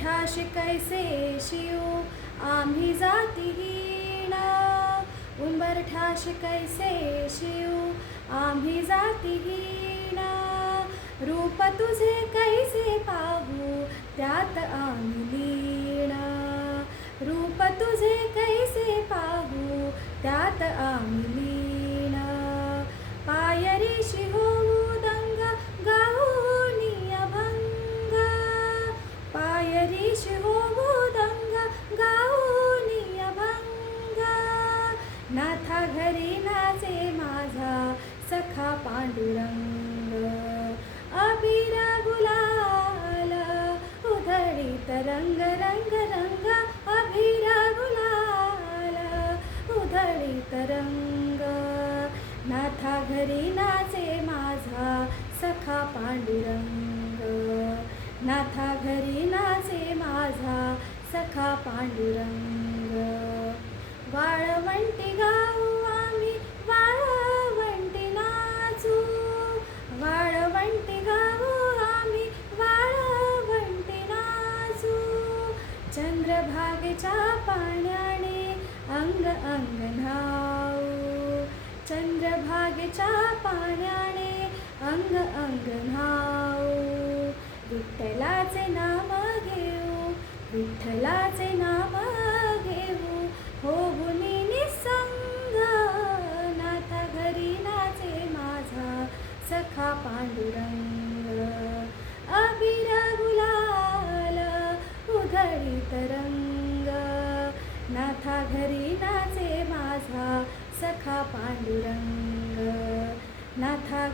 उंबरठाशी कैसे शिव आम्ही जातीहीण उंबरठाश कैसे शिव आम्ही जातीहीण रूप तुझे कैसे पाहू? त्यात आम्ही पांडुरंग अबीर गुलाल उधळीत रंग रंग रंग अभिरा गुलाल उधळीत रंग नाथा घरी नाचे माझा सखा पांडुरंग. नाथा घरी नाचे माझा सखा पांडुरंग. वाळवंटी चंद्राच्या पाण्याने अंग अंग न्हाऊ चंद्रभागेच्या पाण्याने अंग अंग न्हाऊ विठ्ठलाचे नाम घेऊ विठ्ठलाचे नाम घेऊ. हो गुणी निसंग नाथा घरी नाचे माझा सखा पांडुरंग. अबीर गुलाल उधळी तरंग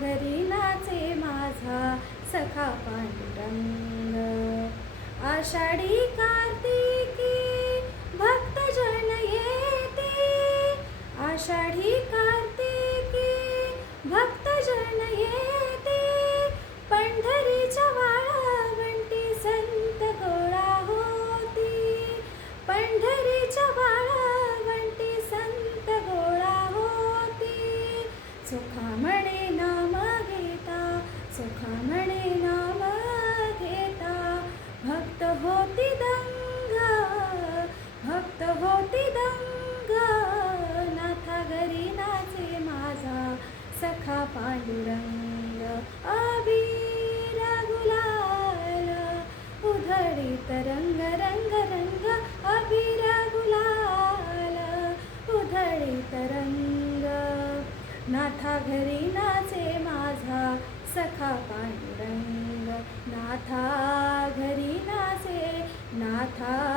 घरी नाचे माझा सखा पांडुरंग. आषाढी कार्तिकी भक्तजन येते. आषाढी कार्तिकी भक्तजन येते. पंढरीच्या वाळवंटी संत गोळा होती. पंढरीच्या वाळवंटी संत गोळा होती. सुखा म्हणे घरी नाचे माझा सखा पांडुरंग. नाथा घरी नाचे नाथा.